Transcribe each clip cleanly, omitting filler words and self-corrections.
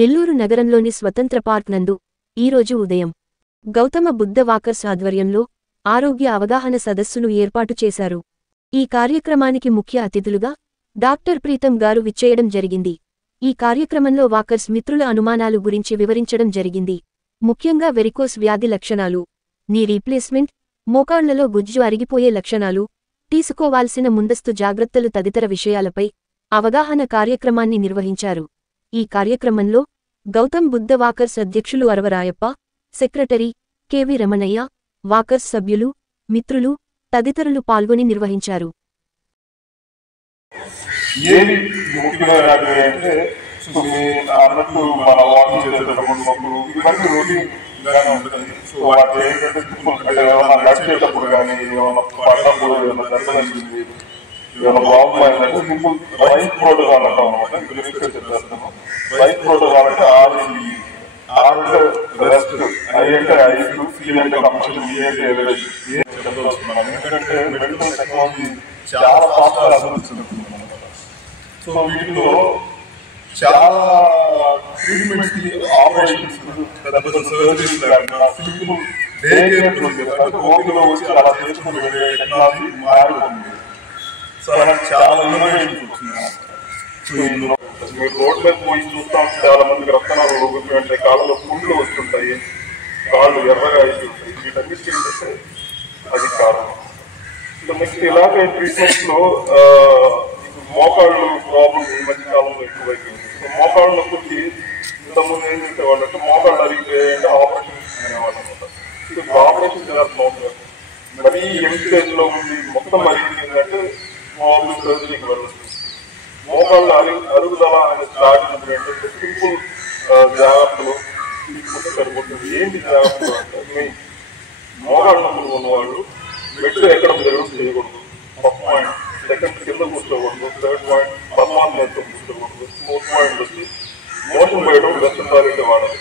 నెల్లూరు నగరంలోని స్వతంత్ర పార్క్ నందు ఈరోజు ఉదయం గౌతమ బుద్ధ వాకర్స్ ఆధ్వర్యంలో ఆరోగ్య అవగాహన సదస్సును ఏర్పాటు చేశారు. ఈ కార్యక్రమానికి ముఖ్య అతిథులుగా డాక్టర్ ప్రీతం గారు విచ్చేయడం జరిగింది. ఈ కార్యక్రమంలో వాకర్స్ మిత్రుల అనుమానాలు గురించి వివరించడం జరిగింది. ముఖ్యంగా వెరికోస్ వ్యాధి లక్షణాలు, నీ రీప్లేస్మెంట్, మోకాళ్లలో గుజ్జు అరిగిపోయే లక్షణాలు, తీసుకోవాల్సిన ముందస్తు జాగ్రత్తలు తదితర విషయాలపై అవగాహన కార్యక్రమాన్ని నిర్వహించారు. ఈ కార్యక్రమంలో గౌతమ్ బుద్ధ వాకర్స్ అధ్యక్షులు Aravarayappa, secretary KV Ramanayya, walkers సభ్యులు, మిత్రులు తదితరులు పాల్గొని నిర్వహించారు. ప్రాబ్లం ఏంటంటే సింపుల్ రైట్ ప్రోటోకాల్ అంటాం అనమాట. రైట్ ప్రోటోకాల్ అంటే ఆర్ రెస్ట్, ఐ అంటే ఐస్, సి అంటే కంపల్షన్, ఏ అంటే ఎలివేషన్. ఎందుకంటే మెడికల్ టెక్నాలజీ చాలా ఫాస్ట్ గా అభివృద్ధి చెందుతుంది అనమాట. సో వీటిలో చాలా ట్రీట్మెంట్స్ కి ఆపరేషన్స్, పెద్ద పెద్ద సర్జరీస్ లేకుండా సింపుల్ డే కేర్ ప్రొసీజర్ ఓపీలో వచ్చి అలా చేసుకుని వెళ్ళే టెక్నాలజీ మారిపోతుంది. సో అలాంటి చాలా ఇన్నోవేషన్స్ వచ్చినాయి. సో ఇందులో మీరు రోడ్ మీద పోయి చూస్తాం, చాలా మందికి రక్తనాళాలు రోగులు అంటే కాళ్ళలో పుండ్లు వస్తుంటాయి, కాళ్ళు ఎర్రగా అయిపోతాయి. వీటన్నిటికీ ఏంటంటే అది కారణం. సో నెక్స్ట్ ఇలాగే ట్రీట్మెంట్స్ లో మోకాళ్ళు ప్రాబ్లం ఈ మధ్య కాలంలో ఎక్కువైపోయింది. సో మోకాళ్ళ నొప్పికి ఇంతకుముందు ఏం చేసేవాళ్ళు అంటే మోకాళ్ళు అరిగితే అంటే ఆపరేషన్ అనేవాళ్ళు అనమాట. సో ఆపరేషన్ చేయాల్సిన అవసరం మరీ యంగ్ స్టేజ్ లో ఉంది, మొత్తం అరిగిందంటే సర్జరీకి వెళ్ళచ్చు. మోకాళ్ళు అరుగుదల అనేది స్టార్ట్ ఏంటంటే సింపుల్ జాగ్రత్తలు తీసుకుంటే సరిపోతుంది. ఏంటి జాగ్రత్తలు అంటే మెయిన్ మోకాళ్ళ నొప్పులు ఉన్నవాళ్ళు మెట్లు ఎక్కడ జరుగుతూ చేయకూడదు. First point. సెకండ్, కింద కూర్చోకూడదు. థర్డ్ పాయింట్, పర్మానెంట్ కూర్చోకూడదు. ఫోర్త్ పాయింట్ వచ్చి మోషన్ బయట వెస్టర్న్ టాయిలెట్ వాడాలి.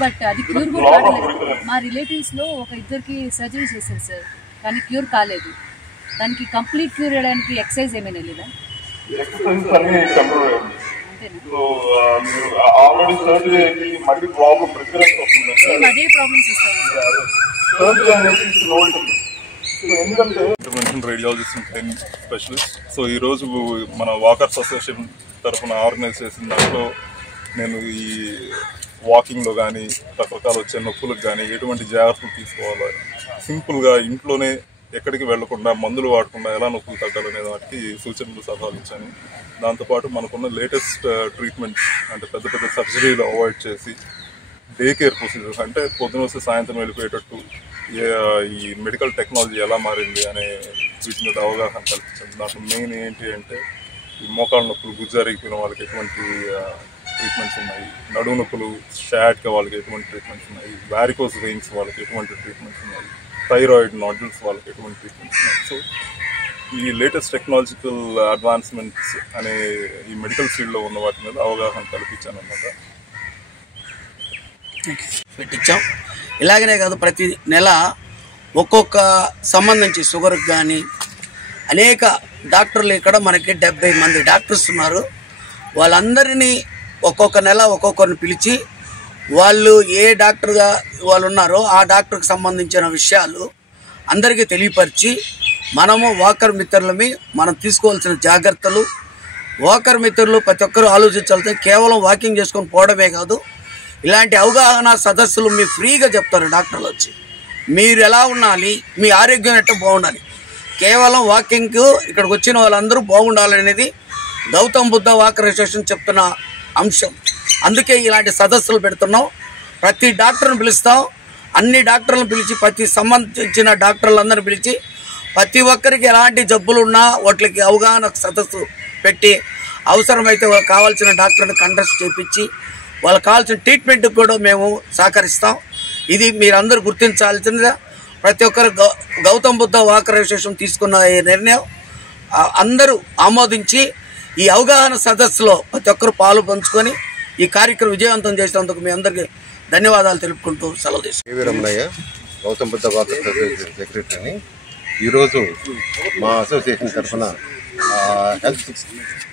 బట్ అది క్యూర్ కూడా కాలేదు. మా రిలేటివ్స్ లో ఒక ఇద్దరికి సర్జరీ చేశారు సార్, కానీ క్యూర్ కాలేదు. దానికి కంప్లీట్ క్యూర్ చేయడానికి ఎక్సర్సైజ్ ఏమైనా లేదా? అదే problems intervention radiologist and training specialist. So ఈరోజు మన వాకర్స్ అసోసియేషన్ తరఫున ఆర్గనైజ్ చేసిన దాంట్లో నేను ఈ వాకింగ్లో కానీ రకరకాల వచ్చే నొప్పులకు కానీ ఎటువంటి జాగ్రత్తలు తీసుకోవాలో, సింపుల్గా ఇంట్లోనే ఎక్కడికి వెళ్లకుండా మందులు వాడకుండా ఎలా నొప్పులు తగ్గాలనే దానికి సూచనలు సలహాలు ఇచ్చాను. దాంతోపాటు మనకున్న లేటెస్ట్ ట్రీట్మెంట్స్ అంటే పెద్ద పెద్ద సర్జరీలు అవాయిడ్ చేసి డే కేర్ ప్రొసీజర్స్ అంటే పొద్దున వస్తే సాయంత్రం వెళ్ళిపోయేటట్టు ఈ మెడికల్ టెక్నాలజీ ఎలా మారింది అనే వీటి మీద అవగాహన కల్పించింది. దాంట్లో మెయిన్ ఏంటి అంటే ఈ మోకాళ్ళ నొప్పులు, గుజ్జారిగిపోయిన వాళ్ళకి ఎటువంటి ట్రీట్మెంట్స్ ఉన్నాయి, నడుము నొప్పులు, షాట్గా వాళ్ళకి ఎటువంటి ట్రీట్మెంట్స్ ఉన్నాయి, వారికోస్ వెయిన్స్ వాళ్ళకి ఎటువంటి ట్రీట్మెంట్స్ ఉన్నాయి, థైరాయిడ్ నాడ్యూల్స్ వాళ్ళకి ఎటువంటి ట్రీట్మెంట్స్ ఉన్నాయి. సో ఈ లేటెస్ట్ టెక్నాలజికల్ అడ్వాన్స్మెంట్స్ అనే ఈ మెడికల్ ఫీల్డ్లో ఉన్న వాటి మీద అవగాహన కల్పించాను అన్నమాట. పెట్టించాం. ఇలాగనే కాదు, ప్రతి నెల ఒక్కొక్క సంబంధించి షుగర్కి కానీ అనేక డాక్టర్లు ఇక్కడ మనకి 70 మంది డాక్టర్స్ ఉన్నారు. వాళ్ళందరినీ ఒక్కొక్క నెల ఒక్కొక్కరిని పిలిచి వాళ్ళు ఏ డాక్టర్గా వాళ్ళు ఉన్నారో ఆ డాక్టర్కి సంబంధించిన విషయాలు అందరికీ తెలియపరిచి మనము వాకర్ మిత్రులమి మనం తీసుకోవాల్సిన జాగ్రత్తలు, వాకర్ మిత్రులు ప్రతి ఒక్కరూ ఆలోచించాల్సి కేవలం వాకింగ్ చేసుకొని పోవడమే కాదు, ఇలాంటి అవగాహన సదస్సులు మీరు ఫ్రీగా చెప్తారు డాక్టర్లు వచ్చి. మీరు ఎలా ఉండాలి, మీ ఆరోగ్యం ఎట్లా బాగుండాలి, కేవలం వాకింగ్కు ఇక్కడికి వచ్చిన వాళ్ళందరూ బాగుండాలనేది గౌతమ్ బుద్ధ వాకర్ అసోసియేషన్ చెప్తున్న అంశం. అందుకే ఇలాంటి సదస్సులు పెడుతున్నాం. ప్రతి డాక్టర్ని పిలుస్తాం, అన్ని డాక్టర్లను పిలిచి ప్రతి సంబంధించిన డాక్టర్లందరినీ పిలిచి ప్రతి ఒక్కరికి ఎలాంటి జబ్బులు ఉన్నా వాటికి అవగాహన సదస్సు పెట్టి అవసరమైతే వాళ్ళకి కావాల్సిన డాక్టర్ని కండక్ట్ చేయించి వాళ్ళకి కావాల్సిన ట్రీట్మెంట్కి కూడా మేము సహకరిస్తాం. ఇది మీరందరూ గుర్తించాల్సిందిగా ప్రతి ఒక్కరు గౌతమ్ బుద్ధ వాకర్ అసోసియేషన్ తీసుకున్న ఈ నిర్ణయం అందరూ ఆమోదించి ఈ అవగాహన సదస్సులో ప్రతి ఒక్కరు పాలు పంచుకొని ఈ కార్యక్రమం విజయవంతం చేసినందుకు మీ అందరికీ ధన్యవాదాలు తెలుపుకుంటూ సెలవు తీసుకుంటాం. KV Ramanayya, Gautam Buddha walkers association సెక్రటరీని. ఈరోజు మా అసోసియేషన్ తరఫున హెల్త్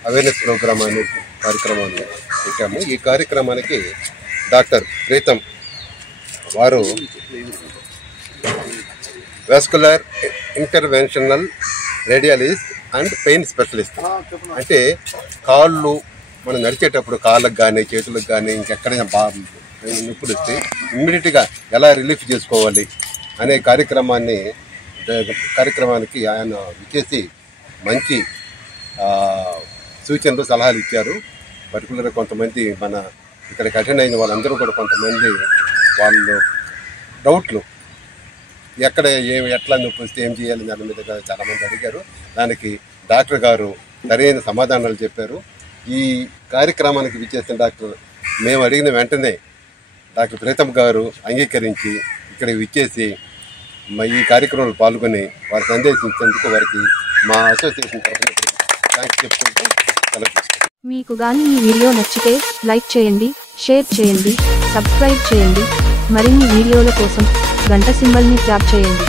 అవేర్నెస్ ప్రోగ్రామ్ అనే కార్యక్రమాన్ని పెట్టాము. ఈ కార్యక్రమానికి డాక్టర్ ప్రీతం వారు vascular interventional radiologist and pain specialist. అంటే కాళ్ళు మనం నడిచేటప్పుడు కాళ్ళకు కానీ చేతులకు కానీ ఇంకెక్కడైనా నొప్పులు వస్తే ఇమ్మీడియట్గా ఎలా రిలీఫ్ చేసుకోవాలి అనే కార్యక్రమానికి ఆయన ఇచ్చేసి మంచి సూచనలు సలహాలు ఇచ్చారు. పర్టికులర్గా కొంతమంది మన ఇక్కడికి అటెండ్ అయిన వాళ్ళందరూ కూడా కొంతమంది వాళ్ళు డౌట్లు ఎక్కడ ఎట్లా నొప్పి వస్తే ఏం చేయాలి దాని మీద చాలామంది అడిగారు. దానికి డాక్టర్ గారు సరైన సమాధానాలు చెప్పారు. ఈ కార్యక్రమానికి విచ్చేసిన డాక్టర్ మేము అడిగిన వెంటనే డాక్టర్ ప్రీతం గారు అంగీకరించి ఇక్కడికి విచ్చేసి ఈ కార్యక్రమంలో పాల్గొని వారు సందేశించేందుకు వారికి మా అసోసియేషన్ తరఫున థ్యాంక్స్ చెప్పుకుంటూ సెలవు. మీకు గాని ఈ వీడియో నచ్చితే లైక్ చేయండి, షేర్ చేయండి, సబ్స్క్రైబ్ చేయండి. మరిన్ని వీడియోల కోసం గంట సింబల్ని ట్యాప్ చేయండి.